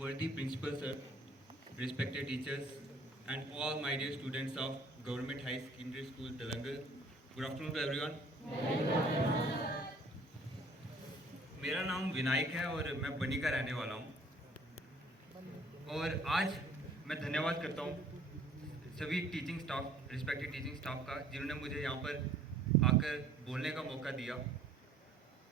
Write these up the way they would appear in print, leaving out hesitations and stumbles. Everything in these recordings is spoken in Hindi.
worthy principal sir, respected teachers, and all my dear students of Government High Secondary School, Telangal. Good afternoon to everyone. मेरा नाम विनायक है और मैं बनी का रहने वाला हूँ। और आज मैं धन्यवाद करता हूँ सभी teaching staff, respected teaching staff का, जिन्होंने मुझे यहाँ पर आकर बोलने का मौका दिया।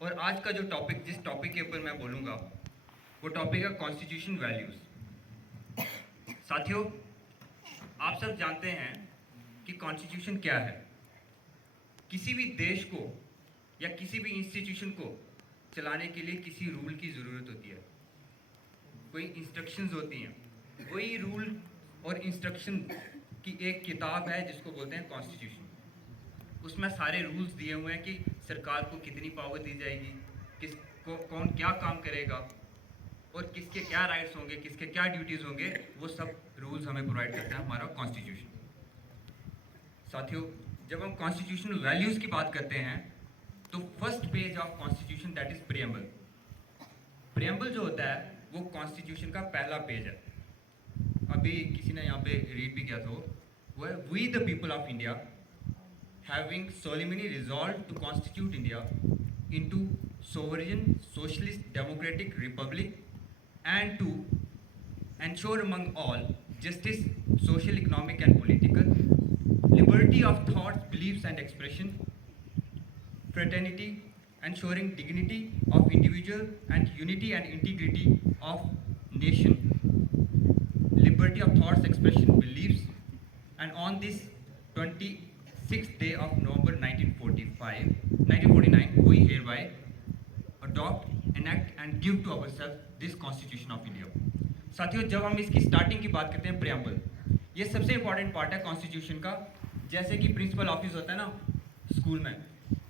और आज का जो टॉपिक, जिस टॉपिक के ऊपर मैं बोलूँगा, वो टॉपिक है कॉन्स्टिट्यूशन वैल्यूज़। साथियों, आप सब जानते हैं कि कॉन्स्टिट्यूशन क्या है। किसी भी देश को या किसी भी इंस्टीट्यूशन को चलाने के लिए किसी रूल की ज़रूरत होती है, कोई इंस्ट्रक्शंस होती हैं। वही रूल और इंस्ट्रक्शन की एक किताब है जिसको बोलते हैं कॉन्स्टिट्यूशन। उसमें सारे रूल्स दिए हुए हैं कि सरकार को कितनी पावर दी जाएगी, किसको कौन क्या काम करेगा और किसके क्या राइट्स होंगे, किसके क्या ड्यूटीज़ होंगे, वो सब रूल्स हमें प्रोवाइड करता है हमारा कॉन्स्टिट्यूशन। साथियों, जब हम कॉन्स्टिट्यूशनल वैल्यूज़ की बात करते हैं तो first page of constitution that is preamble. Preamble जो होता है वो कॉन्स्टिट्यूशन का पहला पेज है। अभी किसी ने यहाँ पे रीड भी किया था, वो है we the people of India having solemnly resolved to constitute India into sovereign socialist democratic republic and to ensure among all justice, social, economic and political, liberty of thoughts, beliefs and expression, fraternity, ensuring dignity of individual and unity and integrity of nation, liberty of thoughts, expression, beliefs, and on this 26th day of November 1949, we hereby adopt, enact and give to ourselves this Constitution of India. साथियों, जब हम इसकी स्टार्टिंग की बात करते हैं प्रियम्बल, ये सबसे इंपॉर्टेंट पार्ट है कॉन्स्टिट्यूशन का। जैसे कि प्रिंसिपल ऑफिस होता है ना स्कूल में,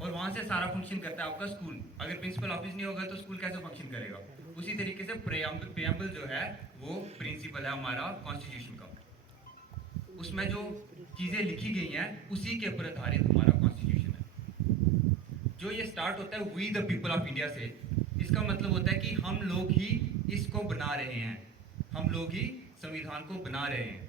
और वहाँ से सारा फंक्शन करता है आपका स्कूल। अगर प्रिंसिपल ऑफिस नहीं होगा तो स्कूल कैसे फंक्शन करेगा? उसी तरीके से प्रियम्बल जो है वो प्रिंसिपल है हमारा कॉन्स्टिट्यूशन का। उसमें जो चीज़ें लिखी गई हैं उसी के ऊपर आधारित हमारा कॉन्स्टिट्यूशन है। जो ये स्टार्ट होता है we the people of India से, इसका मतलब होता है कि हम लोग ही इसको बना रहे हैं, हम लोग ही संविधान को बना रहे हैं।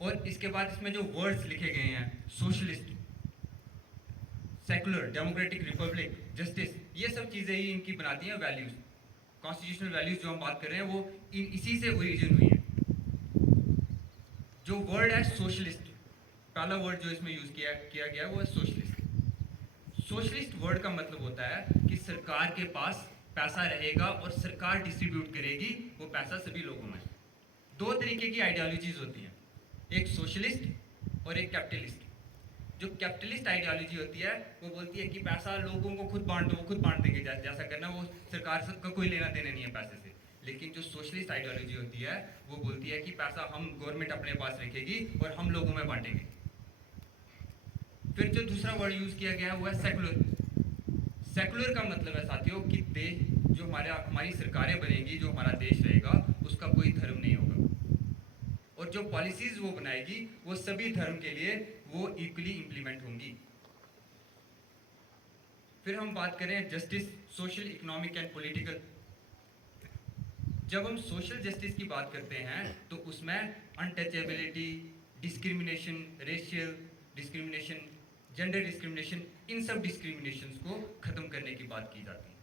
और इसके बाद इसमें जो वर्ड्स लिखे गए हैं, socialist, secular, democratic, Republic, justice, ये सब चीज़ें ही इनकी बनाती हैं वैल्यूज़। कॉन्स्टिट्यूशनल वैल्यूज़ जो हम बात कर रहे हैं वो इसी से ओरिजिन हुई है। जो वर्ड है सोशलिस्ट, पहला वर्ड जो इसमें यूज़ किया गया वो है सोशलिस्ट। सोशलिस्ट वर्ड का मतलब होता है कि सरकार के पास पैसा रहेगा और सरकार डिस्ट्रीब्यूट करेगी वो पैसा सभी लोगों में। दो तरीके की आइडियोलॉजीज होती हैं, एक सोशलिस्ट और एक कैपिटलिस्ट। जो कैपिटलिस्ट आइडियोलॉजी होती है वो बोलती है कि पैसा लोगों को खुद बांट दो, वो खुद बांट देंगे, जैसा करना, वो सरकार का कोई लेना देना नहीं है पैसे से। लेकिन जो सोशलिस्ट आइडियोलॉजी होती है वो बोलती है कि पैसा हम गवर्नमेंट अपने पास रखेगी और हम लोगों में बांटेंगे। फिर जो दूसरा वर्ड यूज़ किया गया है वो है सेकुलर। सेकुलर का मतलब है साथियों कि देश, जो हमारी सरकारें बनेगी, जो हमारा देश रहेगा, उसका कोई धर्म नहीं होगा और जो पॉलिसीज वो बनाएगी वो सभी धर्म के लिए वो इक्वली इम्प्लीमेंट होंगी। फिर हम बात करें justice, social, economic and political. जब हम सोशल जस्टिस की बात करते हैं तो उसमें untouchability, discrimination, racial discrimination, gender discrimination, इन सब डिस्क्रिमिनेशंस को ख़त्म करने की बात की जाती है।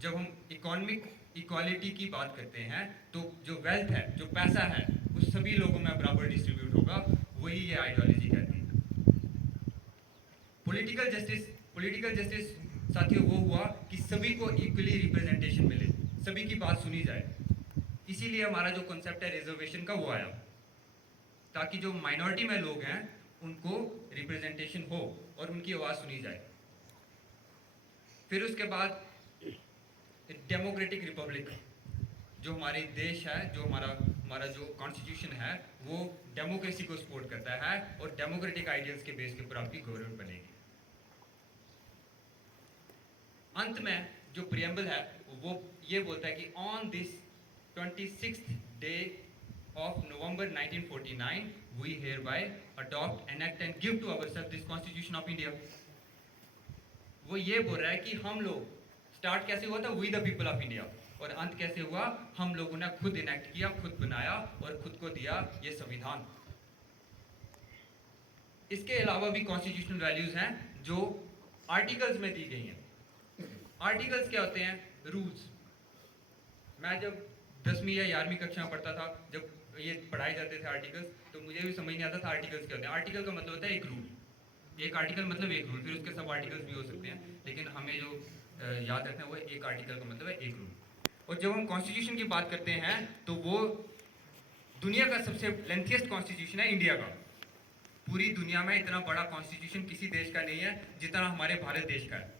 जब हम इकोनॉमिक इक्वालिटी की बात करते हैं तो जो वेल्थ है, जो पैसा है, वो सभी लोगों में बराबर डिस्ट्रीब्यूट होगा, वही ये आइडियोलॉजी कहती है। पॉलिटिकल जस्टिस साथियों वो हुआ कि सभी को इक्वली रिप्रेजेंटेशन मिले, सभी की बात सुनी जाए। इसीलिए हमारा जो कॉन्सेप्ट है रिजर्वेशन का वो आया, ताकि जो माइनॉरिटी में लोग हैं उनको रिप्रेजेंटेशन हो और उनकी आवाज़ सुनी जाए। फिर उसके बाद डेमोक्रेटिक रिपब्लिक, जो हमारे देश है, जो हमारा जो कॉन्स्टिट्यूशन है वो डेमोक्रेसी को सपोर्ट करता है और डेमोक्रेटिक आइडियल्स के बेस के ऊपर आपकी गवर्नमेंट बनेगी। अंत में जो प्रियम्बल है वो ये बोलता है कि on this 26th day of November 1949 we hereby adopt, enact and give to ourselves this Constitution of India। वो ये बोल रहा है कि हम लोग, स्टार्ट कैसे हुआ था, we the people of India, और अंत कैसे हुआ? हम लोगों ने खुद इनेक्ट किया, खुद बनाया और खुद को दिया ये संविधान। इसके अलावा भी कॉन्स्टिट्यूशनल वैल्यूज हैं जो आर्टिकल्स में दी गई हैं। आर्टिकल्स क्या होते हैं? रूल्स। मैं जब 10वीं या 11वीं कक्षा में पढ़ता था, जब ये पढ़ाए जाते थे आर्टिकल्स, तो मुझे भी समझ नहीं आता था आर्टिकल्स क्या होते हैं। आर्टिकल का मतलब होता है एक रूल। एक आर्टिकल मतलब एक रूल, फिर उसके सब आर्टिकल्स भी हो सकते हैं, लेकिन हमें जो याद रखना है वो एक आर्टिकल का मतलब है एक रूल। और जब हम कॉन्स्टिट्यूशन की बात करते हैं तो वो दुनिया का सबसे लेंथीएस्ट कॉन्स्टिट्यूशन है इंडिया का। पूरी दुनिया में इतना बड़ा कॉन्स्टिट्यूशन किसी देश का नहीं है जितना हमारे भारत देश का है।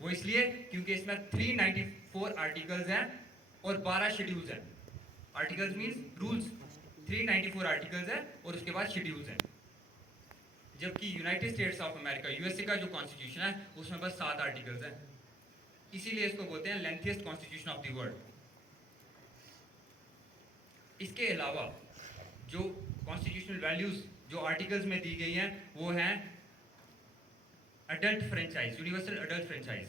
वो इसलिए क्योंकि इसमें 394 आर्टिकल्स हैं और 12 शेड्यूल्स हैं। Articles means rules. 394 आर्टिकल्स हैं और उसके बाद शेड्यूल्स हैं। जबकि United states of America, USA का जो कॉन्स्टिट्यूशन है उसमें बस 7 आर्टिकल्स हैं। इसीलिए इसको बोलते हैं lengthiest constitution of the world. इसके अलावा जो कॉन्स्टिट्यूशनल वैल्यूज जो आर्टिकल्स में दी गई हैं वो हैं adult franchise, universal adult franchise.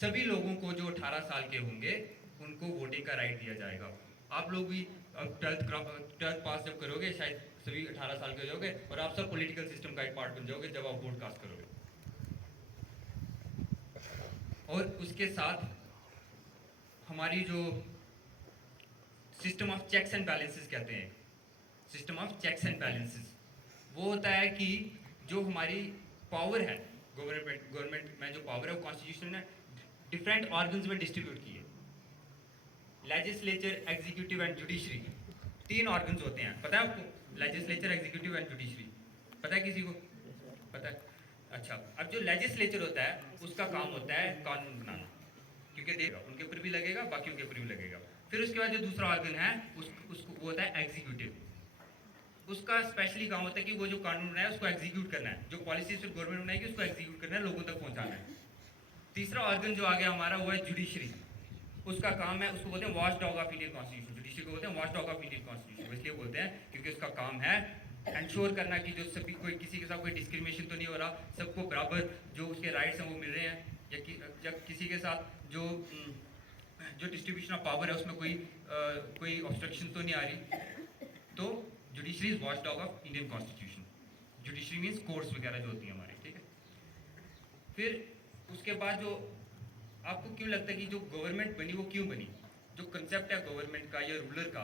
सभी लोगों को जो 18 साल के होंगे उनको वोटिंग का राइट दिया जाएगा। आप लोग भी अब ट्वेल्थ पास जब करोगे शायद सभी 18 साल के हो जाओगे और आप सब पॉलिटिकल सिस्टम का एक पार्ट बन जाओगे जब आप वोट कास्ट करोगे। और उसके साथ हमारी जो system of checks and balances कहते हैं, system of checks and balances, वो होता है कि जो हमारी पावर है गवर्नमेंट में जो पावर है वो कॉन्स्टिट्यूशन ने डिफरेंट ऑर्गन्स में डिस्ट्रीब्यूट की है। Legislature, executive and judiciary, 3 organs होते हैं। पता है आपको? लेजिस्लेचर, एग्जीक्यूटिव एंड जुडिशरी पता है किसी को? पता है? अच्छा, अब जो लेजिस्लेचर होता है उसका काम होता है कानून बनाना, क्योंकि देगा उनके ऊपर भी लगेगा, बाकी उनके ऊपर भी लगेगा। फिर उसके बाद जो दूसरा ऑर्गन है उसको वो होता है एग्जीक्यूटिव। उसका स्पेशली काम होता है कि वो जो कानून बनाया उसको एग्जीक्यूट करना है, जो पॉलिसीज गवर्नमेंट बनाएगी उसको एग्जीक्यूट करना है, लोगों तक पहुंचाना है। तीसरा ऑर्गन जो आ गया हमारा वो है जुडिशरी। उसका काम है, उसको बोलते हैं watch dog of Indian constitution. Judiciary को बोलते हैं watch dog of Indian constitution, इसलिए बोलते हैं क्योंकि उसका काम है एंश्योर करना कि जो सभी कोई किसी के साथ कोई डिस्क्रिमिनेशन तो नहीं हो रहा, सबको बराबर जो उसके राइट्स हैं वो मिल रहे हैं, या किसी के साथ जो डिस्ट्रीब्यूशन ऑफ पावर है उसमें कोई ऑब्स्ट्रक्शन तो नहीं आ रही। तो judiciary is watch dog of Indian constitution. Judiciary means courts वगैरह जो होती हैं हमारी, ठीक है। फिर उसके बाद जो आपको क्यों लगता है कि जो गवर्नमेंट बनी वो क्यों बनी? जो कंसेप्ट है गवर्नमेंट का या रूलर का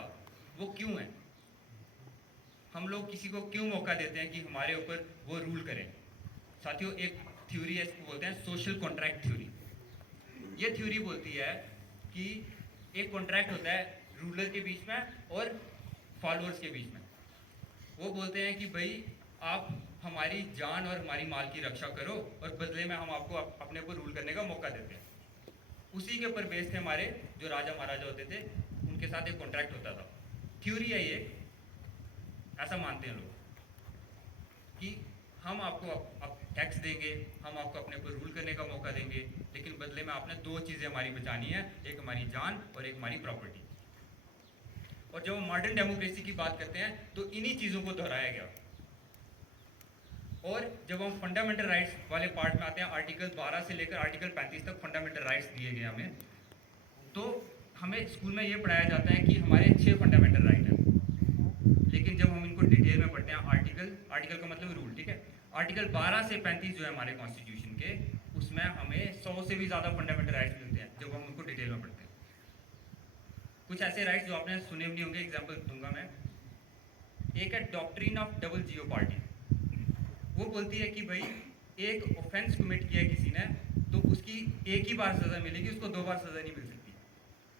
वो क्यों है? हम लोग किसी को क्यों मौका देते हैं कि हमारे ऊपर वो रूल करें? साथियों, एक थ्योरी है, इसको बोलते हैं सोशल कॉन्ट्रैक्ट थ्योरी। ये थ्योरी बोलती है कि एक कॉन्ट्रैक्ट होता है रूलर के बीच में और फॉलोअर्स के बीच में। वो बोलते हैं कि भाई आप हमारी जान और हमारी माल की रक्षा करो और बदले में हम आपको अपने ऊपर रूल करने का मौका देते हैं। उसी के ऊपर बेस थे हमारे जो राजा महाराजा होते थे, उनके साथ एक कॉन्ट्रैक्ट होता था। थ्योरी है ये, ऐसा मानते हैं लोग कि हम आपको टैक्स देंगे, हम आपको अपने ऊपर रूल करने का मौका देंगे, लेकिन बदले में आपने 2 चीज़ें हमारी बचानी है, एक हमारी जान और एक हमारी प्रॉपर्टी। और जब हम मॉडर्न डेमोक्रेसी की बात करते हैं तो इन्हीं चीज़ों को दोहराया गया। और जब हम फंडामेंटल राइट्स वाले पार्ट में आते हैं, आर्टिकल 12 से लेकर आर्टिकल 35 तक फंडामेंटल राइट्स दिए गए हमें, तो हमें स्कूल में ये पढ़ाया जाता है कि हमारे 6 फंडामेंटल राइट हैं। लेकिन जब हम इनको डिटेल में पढ़ते हैं, आर्टिकल का मतलब रूल, ठीक है। आर्टिकल 12 से 35 जो है हमारे कॉन्स्टिट्यूशन के, उसमें हमें 100 से भी ज़्यादा फंडामेंटल राइट्स मिलते हैं जब हम उनको डिटेल में पढ़ते हैं। कुछ ऐसे राइट्स जो आपने सुने भी नहीं होंगे, एग्जाम्पल दूंगा मैं। एक है डॉक्ट्रिन ऑफ डबल जियोपार्डी। वो बोलती है कि भाई एक ऑफेंस कमिट किया है किसी ने तो उसकी एक ही बार सज़ा मिलेगी, उसको 2 बार सज़ा नहीं मिल सकती।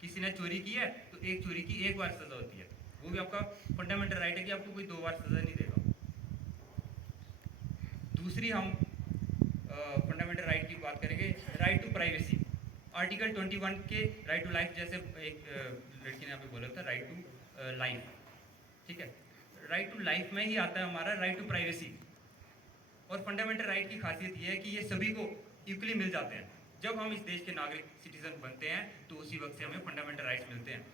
किसी ने चोरी की है तो एक चोरी की 1 बार सज़ा होती है, वो भी आपका फंडामेंटल राइट है कि आपको कोई 2 बार सज़ा नहीं देगा। दूसरी हम फंडामेंटल राइट की बात करेंगे, राइट टू प्राइवेसी। आर्टिकल 21 के राइट टू लाइफ, जैसे एक लड़की ने यहाँ पे बोला था राइट टू लाइफ, ठीक है। राइट टू लाइफ में ही आता है हमारा राइट टू प्राइवेसी। और फंडामेंटल राइट की खासियत ये है कि ये सभी को इक्वली मिल जाते हैं। जब हम इस देश के नागरिक सिटीजन बनते हैं तो उसी वक्त से हमें फंडामेंटल राइट्स मिलते हैं।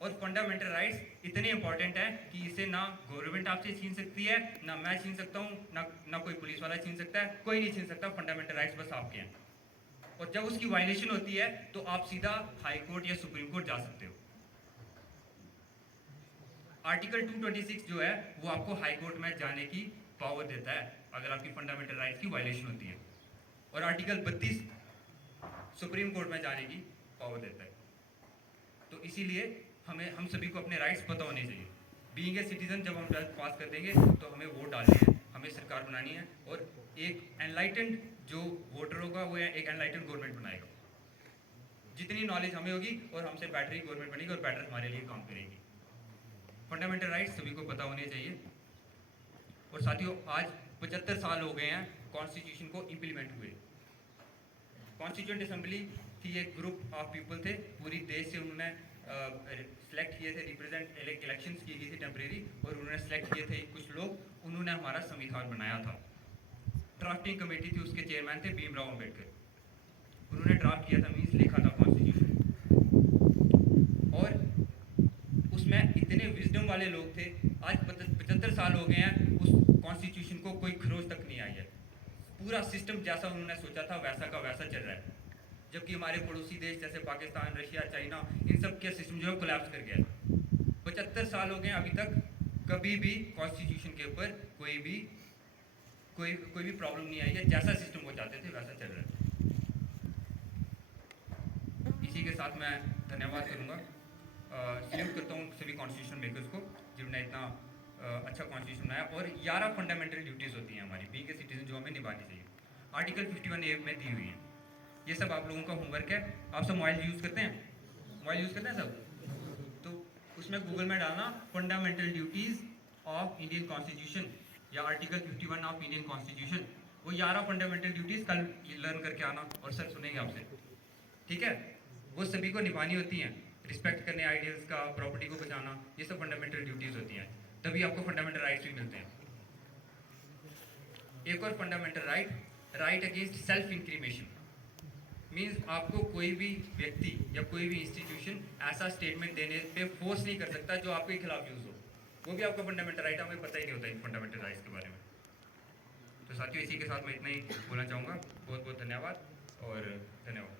और फंडामेंटल राइट्स इतने इंपॉर्टेंट हैं कि इसे ना गवर्नमेंट आपसे छीन सकती है, ना मैं छीन सकता हूँ, ना कोई पुलिस वाला छीन सकता है, कोई नहीं छीन सकता। फंडामेंटल राइट्स बस आपके हैं। और जब उसकी वायलेशन होती है तो आप सीधा हाई कोर्ट या सुप्रीम कोर्ट जा सकते हो। आर्टिकल 226 जो है वो आपको हाई कोर्ट में जाने की पावर देता है अगर आपकी फंडामेंटल राइट्स की वायलेशन होती है, और आर्टिकल 32 सुप्रीम कोर्ट में जाने की पावर देता है। तो इसीलिए हम सभी को अपने राइट्स पता होने चाहिए। बीइंग ए सिटीजन जब हम 12th पास कर देंगे तो हमें वोट डालने हैं, हमें सरकार बनानी है, और एक एनलाइटेंड जो वोटर होगा वो एक एनलाइटेंड गवर्नमेंट बनाएगा। जितनी नॉलेज हमें होगी और हमसे बेटर ही गवर्नमेंट बनेगी और बेटर हमारे लिए काम करेगी। फंडामेंटल राइट्स सभी को पता होने चाहिए। और साथियों, आज 75 साल हो गए हैं कॉन्स्टिट्यूशन को इम्प्लीमेंट हुए। कॉन्स्टिट्यूएंट असेंबली थी, एक ग्रुप ऑफ पीपल थे पूरी देश से, उन्होंने सेलेक्ट किए थे, रिप्रेजेंट इलेक्शंस की गई थी टेम्परेरी, और उन्होंने सेलेक्ट किए थे कुछ लोग, उन्होंने हमारा संविधान बनाया था। ड्राफ्टिंग कमेटी थी, उसके चेयरमैन थे भीमराव अम्बेडकर, उन्होंने ड्राफ्ट किया था, मीन्स लिखा था कॉन्स्टिट्यूशन। और उसमें इतने विजडम वाले लोग थे, आज 75 साल हो गए हैं उस कॉन्स्टिट्यूशन को कोई खरोच तक नहीं आई है। पूरा सिस्टम जैसा उन्होंने सोचा था वैसा का वैसा चल रहा है, जबकि हमारे पड़ोसी देश जैसे पाकिस्तान, रशिया, चाइना, इन सब के सिस्टम जो है कोलैप्स कर गया है। 75 साल हो गए अभी तक कभी भी कॉन्स्टिट्यूशन के ऊपर कोई भी प्रॉब्लम नहीं आई है, जैसा सिस्टम वो चाहते थे वैसा चल रहा है। इसी के साथ मैं धन्यवाद करूँगा, सल्यूट करता हूँ सभी कॉन्स्टिट्यूशन मेकर्स को जिन्होंने इतना अच्छा कॉन्स्टिट्यूशन बनाया। और 11 फंडामेंटल ड्यूटीज़ होती हैं हमारी बीइंग ए सिटीजन जो हमें निभानी चाहिए, आर्टिकल 51A में दी हुई है। ये सब आप लोगों का होमवर्क है। आप सब मोबाइल यूज़ करते हैं? मोबाइल यूज़ करते हैं सब? तो उसमें गूगल में डालना fundamental duties of Indian constitution या आर्टिकल 51 ऑफ इंडियन कॉन्स्टिट्यूशन। वो 11 फंडामेंटल ड्यूटीज़ कल लर्न करके आना, और सर सुनेंगे आपसे, ठीक है? वो सभी को निभानी होती हैं, रिस्पेक्ट करने, आइडियल्स का, प्रॉपर्टी को बचाना, ये सब फंडामेंटल ड्यूटीज़ होती हैं, तभी आपको फंडामेंटल राइट्स भी मिलते हैं। एक और fundamental right, right against self incrimination, means आपको कोई भी व्यक्ति या कोई भी इंस्टीट्यूशन ऐसा स्टेटमेंट देने पे फोर्स नहीं कर सकता जो आपके खिलाफ यूज़ हो। वो भी आपका फंडामेंटल राइट, हमें पता ही नहीं होता इन फंडामेंटल राइट्स के बारे में। तो साथियों, इसी के साथ मैं इतना ही बोलना चाहूँगा। बहुत बहुत धन्यवाद और धन्यवाद।